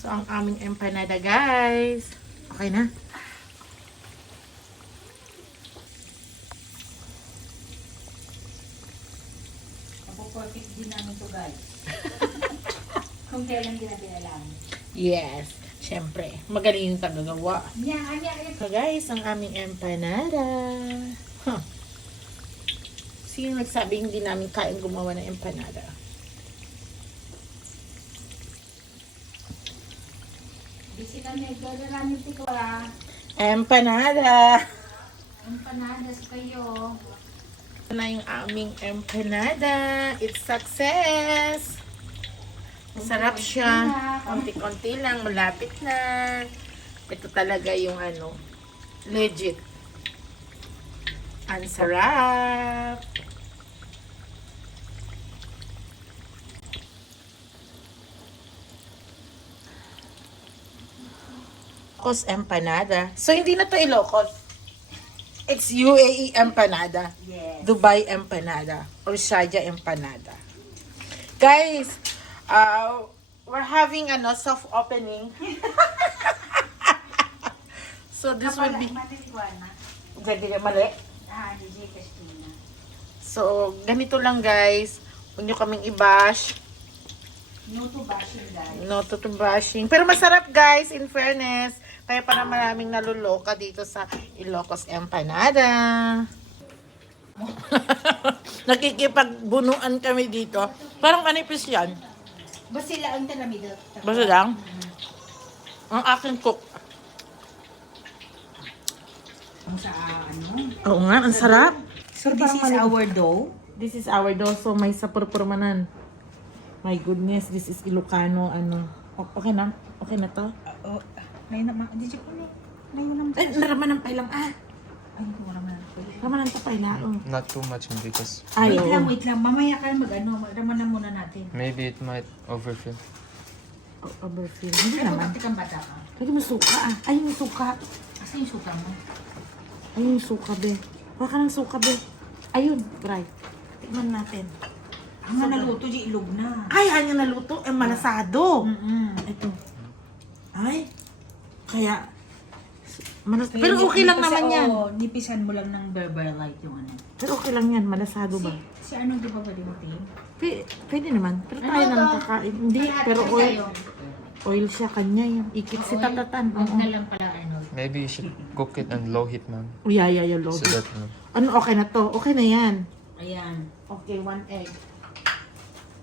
So, ang aming empanada, guys. Okay na? Perfect din namin to, guys. Kung kailan ginagalang. Yes. Siyempre. Magaling yung tagagawa. Yan. So, guys, ang aming empanada. Huh. Sino nagsabi hindi namin kain gumawa ng empanada? Busy kami. Gagalamin ko Empanada! Empanadas kayo. Ito na yung aming empanada. It's success! Masarap siya. Konti-konti lang. Malapit na. Ito talaga yung ano, legit. Ang sarap! Ilocos empanada. So, hindi na to Ilocos. It's UAE empanada. Yes. Dubai empanada. Or Sharjah empanada. Guys, we're having a soft opening. So, this would be... Hindi mali. DJ Castina. So, ganito lang guys. Huwag nyo kaming i-bash. No to bashing, guys. No to bashing. Pero masarap guys, in fairness. Kaya para maraming naluloka dito sa Ilocos Empanada. Nakikipagbunuan kami dito. Parang kanipis yan. Basila ang talamida. Basta lang. Ang aking cook. Ang sa ano? Oo nga, ang sarap. So this is our dough. This is our dough. So may sapurpurmanan. My goodness, this is Ilocano. Ano. Okay na? Okay na to? Ngayon naman. Hindi ko na. Ngayon naman. Ay, naraman ng pailang. Ay, Wala man. naraman ng pailang. Not too much because Ay, Wait lang. Mamaya ka mag-ano. Raman na muna natin. maybe it might overfill. Overfill. Hindi naman. Tikang bata ka. Lagi mo suka ah. Ay, yung suka. Asa yung suka mo? Ay, yung suka, be. Wala ka ng suka, be. Ayun, right. Tignan natin. Ang naluto, di ilog na. Ay, ano naluto? Eh, malasado. Ito. Ay, kaya, pero okay lang naman yan. Nipisan mo lang ng Berber Light yung ano. Pero okay lang yan, malasado ba? Si ano, di ba pwede mo, Tim? Pwede naman. Pero tayo nang kakain. Hindi, pero oil siya kanya yan. Ikit si tatatan. Huwag Oo. na lang pala ano. Maybe you should cook it on low heat, ma'am. Yeah, low So heat. that no. Ano, okay na to? Okay na yan. Ayan. Okay, 1 egg.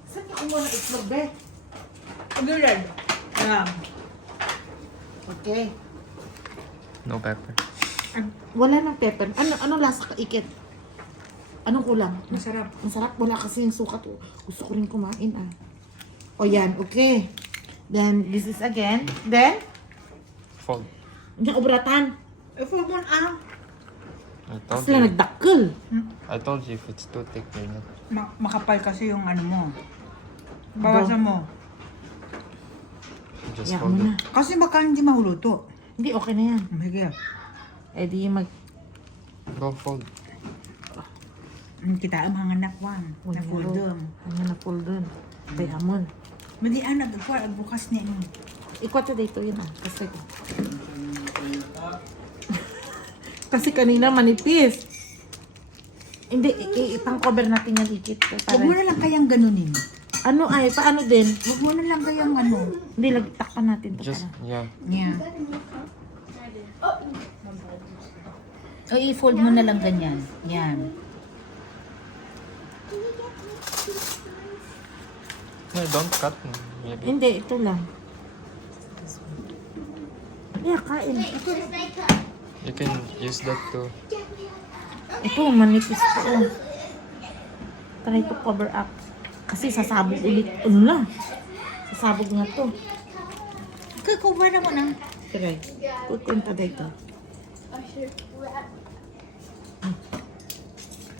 Saan niya kumuha ng itlog, be? Agulad. Okay. No pepper. Wala ng pepper. Ano lasa ka ikit? Anong kulang? Masarap. Masarap. Wala kasi yung sukat. Gusto ko rin kumain ah. O yan, okay. Then, this is again. Then, Fold. yung obratan. For one I told Sila you. nagdakkel. I told you if it's too thick, you're not. makapal kasi yung ano mo. Bawasan mo. Just Yan fold mo na. it. Kasi baka hindi mahuluto. Hindi, okay na yan. Sige. Eh di mag... Go fold. Kita ang mga nakwan. Na kuldum. Ano na full dun. Kay amon. Mali nagkuha bukas niya. Ikwata dito yun ah. Kasi... Kasi kanina manipis. Hindi, ipang cover natin yan ikit. Huwag mo na lang kayang ganunin. Ano ay, paano din? Huwag mo na lang kayang ano. Hindi, lagtakpan natin to Just, para. yeah. Yeah. O i-fold mo na lang ganyan. Yan. No, don't cut. Maybe. Hindi, ito lang. Yeah, kain. You can use that to. Ito, manipis to. Oh. Try to cover up. Kasi sasabog ulit. Ano na? Sasabog na to. Cover na mo na. Try. Pupunta dito.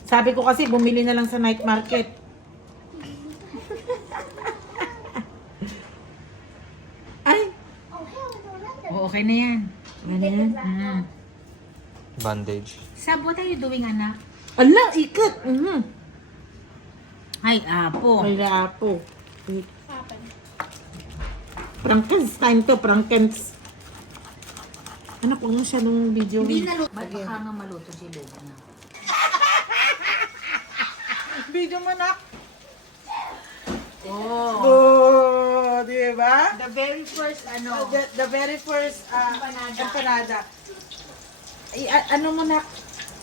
Sabi ko kasi, bumili na lang sa night market. Ay! O, okay na yan. Ano yan? Bandage. Sab, what are you doing, anak? Ala, ikot! Ay, apo. May lapo. Frankenstein to, Frankens. Anak, huwag masyadong video. Hindi na luto. Baka nga maluto si Lola na. Video mo, nak. Oh, di ba? The very first, The very first empanada. Ano mo, nak?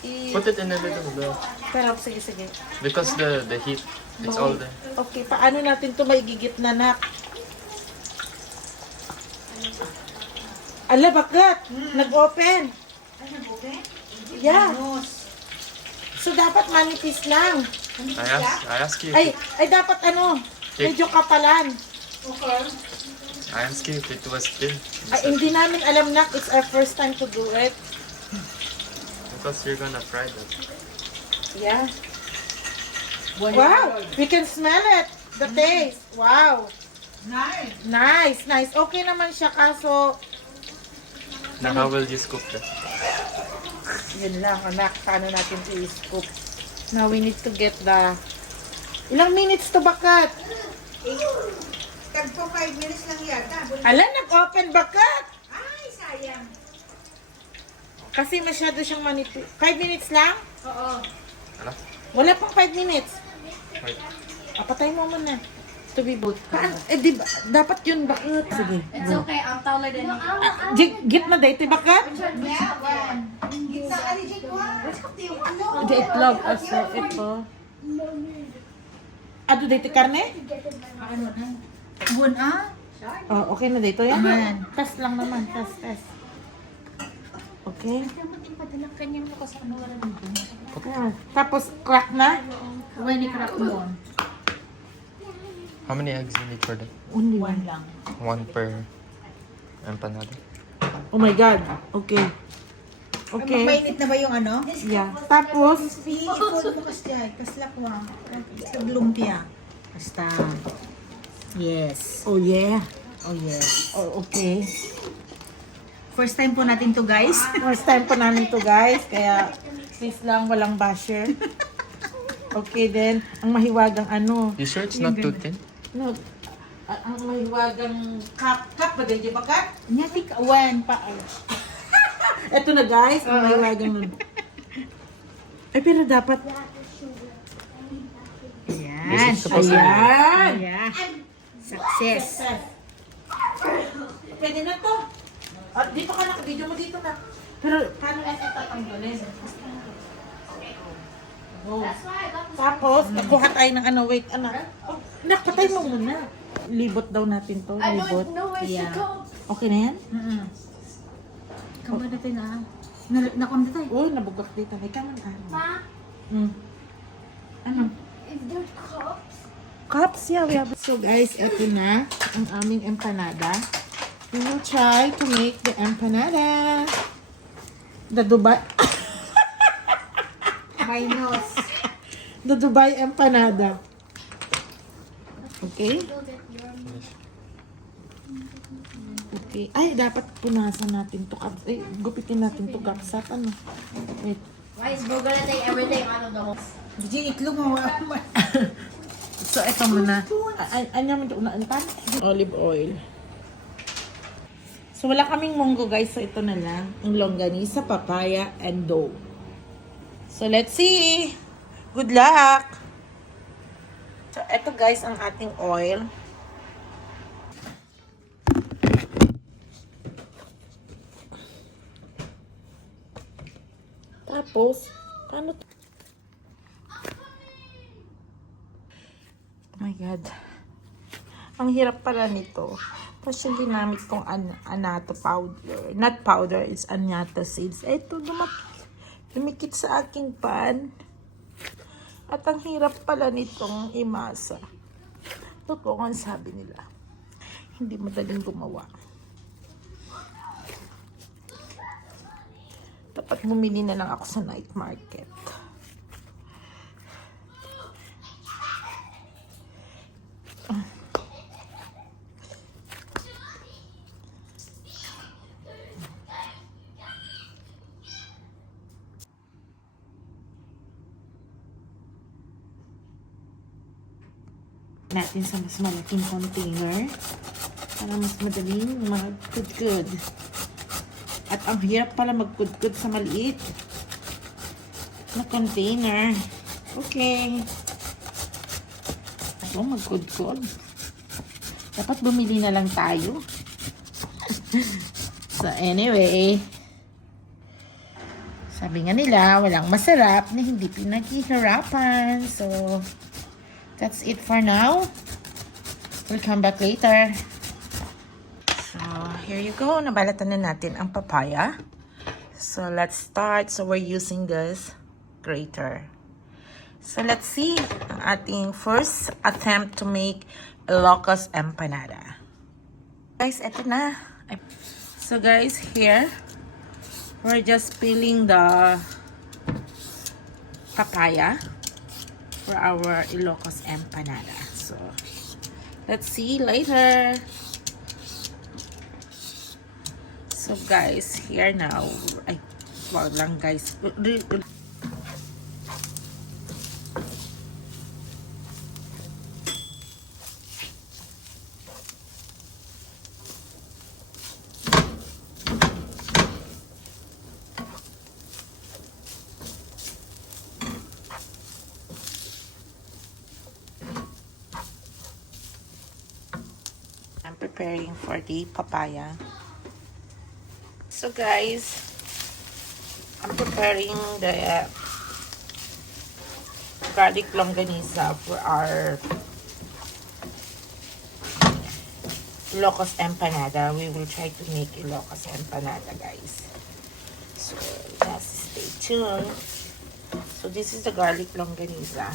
Put it in a little bit. Pero, sige, sige. Because the heat, it's all there. Okay, paano natin to maigigit na, nak? Ala, bakit? Nag-open. Ay, nag-open? Yeah. So, dapat manipis lang. I ask you. Ay, dapat ano, medyo kapalan. I ask you if it was thin. Ay, hindi namin alam, nak. It's our first time to do it. Because you're gonna fry that. Yeah. Wow! We can smell it. The taste. Wow. Nice. Nice. Okay naman siya, kaso Now how will you scoop that? yun lang, anak. Paano natin to i-scoop? Now we need to get the... Ilang minutes to, bakat? Tagpo 5 minutes lang yata. Ala, nag-open, bakat? Ay, sayang. Kasi masyado siyang manipis. 5 minutes lang? Oo. Ano? Wala pang 5 minutes. Wait. Patay mo muna. To be boot. Di ba? Dapat yun, bakat? Sige. It's okay, I'm taller than you. Git na date, bakat? Yeah, well. Gitna ka ni Jake, wow. Di itlog. Aso, ito. Ado date karne? Ano na? Buwan Oh, okay na dito yan. Aman. Test lang naman. Test. Okay. Dapat yung padala kanya mo kasi ano wala dito. Ah, tapos crack na? When you crack mo. How many eggs you need for that? Only One one. lang. One per empanada. Oh my God. Okay. Okay. Mainit na ba yung ano? Yeah. Tapos, I-fold mo kasi dyan. Kaslak mo. Lumpia. Basta. Yes. oh yeah. Oh yes. Oh, okay. First time po natin to guys. First time po namin to, guys. Kaya, please lang, walang basher. Okay, then, ang mahiwagang ano. You sure it's not too thin? No, ang mahiwagang cup ba din, di ba, Kat? Nyati ka. One pa. Ito na, guys, ang mahiwagang nun. Ay, pero dapat, Ayan. This is supposed to be- ayan! Yeah. Success. Pwede na to. Dito ka na, video mo dito na. Pero, paano natin tatanggalin? Oh. Tapos, nakuha tayo ng ano, wait, anak. Oh, nakatay mo muna. Libot daw natin to, libot. Yeah. Okay na yan? Kamay natin na. Nakamda tayo. Oh, nabugak dito. May kaman ano. Ano? Is there cups? Cups, yeah, we have. So guys, eto na ang aming empanada. We will try to make the empanada. The Dubai, My nose. the Dubai empanada. Okay? Okay. Ay, dapat punasan natin to. Ay, gupitin natin to kapsat. Ano? Wait. Why is Bro gonna take everything out of the house? Di itlog mo. So, eto muna. Anya mo ito unaan olive oil. So, wala kaming munggo, guys. So, ito na lang. Ang longganisa, papaya, and dough. So, let's see. Good luck! So, eto, guys, ang ating oil. Tapos, paano to? Oh my God. Ang hirap pala nito. Tapos yung ginamit kong annatto powder. Not powder, it's annatto seeds. Ito, lumikit sa aking pan. At ang hirap pala nitong imasa. Totoo ang sabi nila. Hindi madaling gumawa. Dapat bumili na lang ako sa night market. Natin sa mas malaking container para mas madaling magkudkod. At ang hirap pala magkudkod sa maliit na container. Okay. Ako magkudkod. Dapat bumili na lang tayo. So anyway, sabi nga nila, walang masarap na hindi pinaghihirapan. So, that's it for now. We'll come back later. So, here you go. Nabalatan na natin ang papaya. So, let's start. So, we're using this grater. So, let's see ang ating first attempt to make a locust empanada. Guys, eto na. So, guys, here, we're just peeling the papaya for our Ilocos empanada. So, let's see later. So, guys, here now. Ay, wag lang, guys. I'm preparing for the papaya. So guys, I'm preparing the garlic longanisa for our Ilocos empanada. We will try to make Ilocos empanada, guys. So just stay tuned. So this is the garlic longanisa.